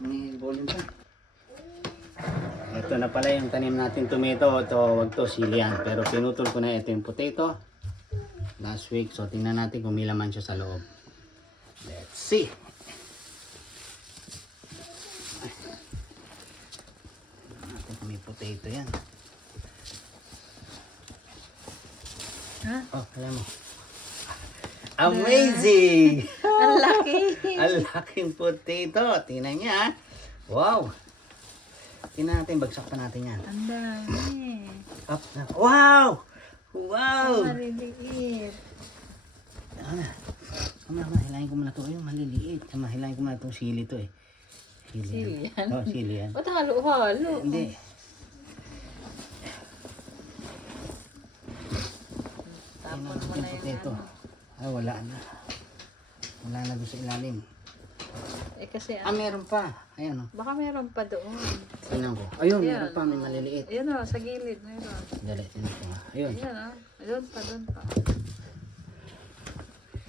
May volume pa. Ito na pala yung tanim natin tomato. Ito, wag to, silian. Pero pinutol ko na ito yung potato. Last week. So, tingnan natin kung may laman siya sa loob. Let's see. Tingnan natin kung may potato yan. Ha? Oh, alam mo. Amazing! Ang laki! Ang laking potato. Tingnan niya. Wow! Tingnan natin, bagsak pa natin yan. Ang dami. Up na. Wow! Wow! Ang maliliit. Hilahin ko muna ito. Ayun, maliliit. Hilahin ko muna itong sili to eh. Sili yan? Oh, sili yan. Ba't halo-halo? Hindi. Tapon Tingnan mo natin na yung potato. ano. Ay, wala na. Wala na doon sa ilalim. Eh kasi, Meron pa. Ayan o. baka meron pa doon. Tingnan ko. Ayun, Ayan, meron pa. May maliliit. Ayan o, sa gilid meron. Dali, tingnan ko nga. Ayun. Ayan o. Doon pa, doon pa.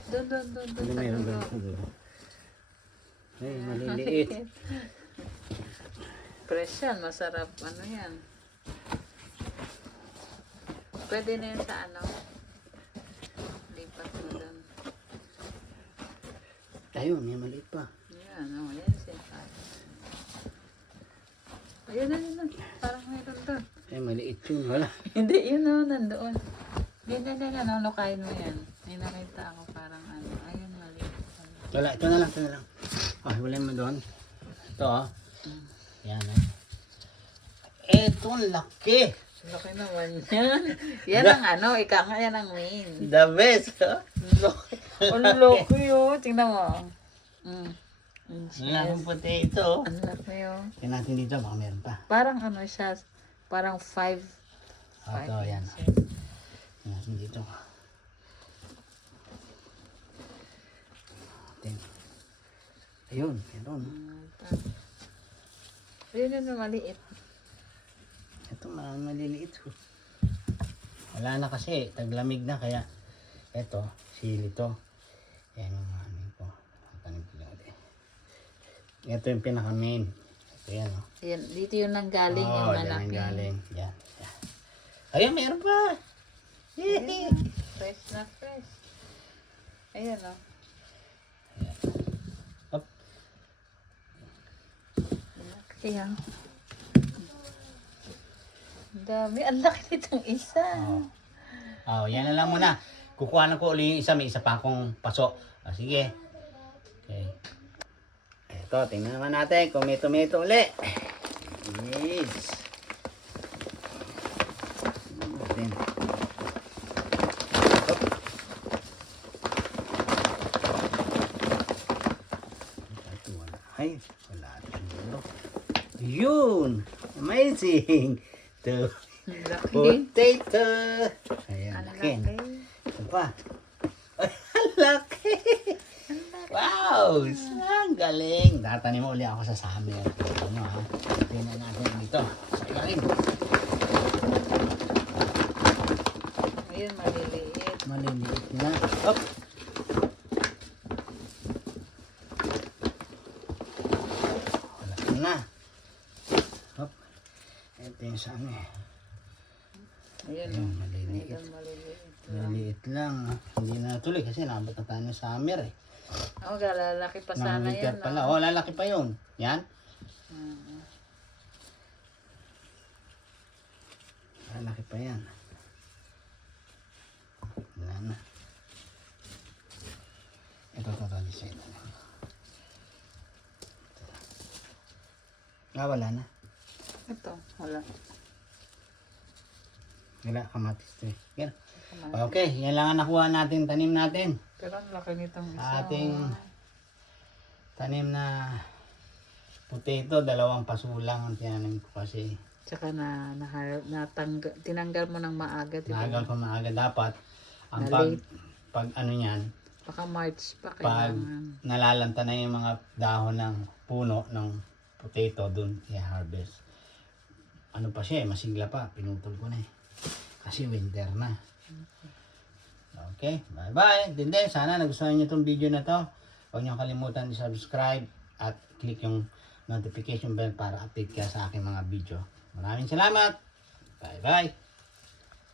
Doon Ano sa meron dulo. doon? Ay, maliliit. Fresh yan, masarap. Ano yan? Pwede na yan sa ano? Lipat mo doon. Ayun, may maliit pa. Yan o, yan siya. Ayun na. Parang meron doon. Ay, maliit yun. Wala. Hindi, yun o, nandoon. Ganyan, lukayin mo yan. May nakita ako parang ano. Ayun, maliit. Wala, ito na lang. Ay, wala mo doon. Ito oh. Yan eh. Ito, ang laki. Laki naman yan. Yan ang ano, ika nga yan ang main. The best. Oh. Ang laki yun. Tingnan mo. Wala akong potato. Ang laki yun. Tingnan natin dito, baka meron pa. Parang ano siya, parang 5. Ito, yan. Tingnan natin dito. Ayun, meron. Ayun yun, maliit. Ito, maliliit. Wala na kasi, taglamig na, kaya ito, sili to. Yan yung ano ko. Tanim ko lang ulit. Ito yung pinaka-main. Ito yan, oh. Ayan, dito yun nanggaling yung dyan ang malaki. galing. Yan. Ayun, meron pa. Yay! Fresh na fresh. Ayan o. Up. Laki ha. Ang dami. Ang laki nitong isa. Yan na lang muna. Kukuha na ko ulit yung isa. May isa pa akong paso. Sige. Okay. Ito, tingnan naman natin kung may tomato ulit. Yes. Natin. Ay, wala. Yun! Amazing! The Ang laki. potato! Ayan, Ang laki. laki. Ito pa. Ay, ang laki! Wow! Ang galing! Tatanim mo ulit ako sa summer. Ano ha? Tingnan natin dito. Sa ilalim. Ayun, maliliit. Maliliit na. Up! Wala na. Up. Ito yung sa ano eh. Ayun, Ayun, maliliit. ayun, maliliit. Maliliit lang. Hindi na natuloy kasi nabot na tayo ng summer eh. Oh, lalaki pa sana Winter yan. pala. No? Oh, lalaki pa yun. Yan. Lalaki pa yan. Wala na. Ito. Wala na. Ito, wala. Wala, kamatis to eh. Yan. Okay, yan lang ang nakuha natin, tanim natin. Pero ang laki nitong isa. Sa ating tanim na potato, 2 pasulang ang tinanim ko kasi Tsaka tinanggal mo ng maaga, di ba? maaga pa maaga dapat. Ang Na-late. pag ano yan, Baka March pa pag kailangan. nalalanta na yung mga dahon ng puno ng potato dun i-harvest. Ano pa siya eh, masigla pa, pinutol ko na eh. Kasi winter na. Okay, bye-bye. Din, sana nagustuhan niyo itong video na to. Huwag niyo kalimutan i-subscribe at click yung notification bell para update ka sa aking mga video. Maraming salamat. Bye bye.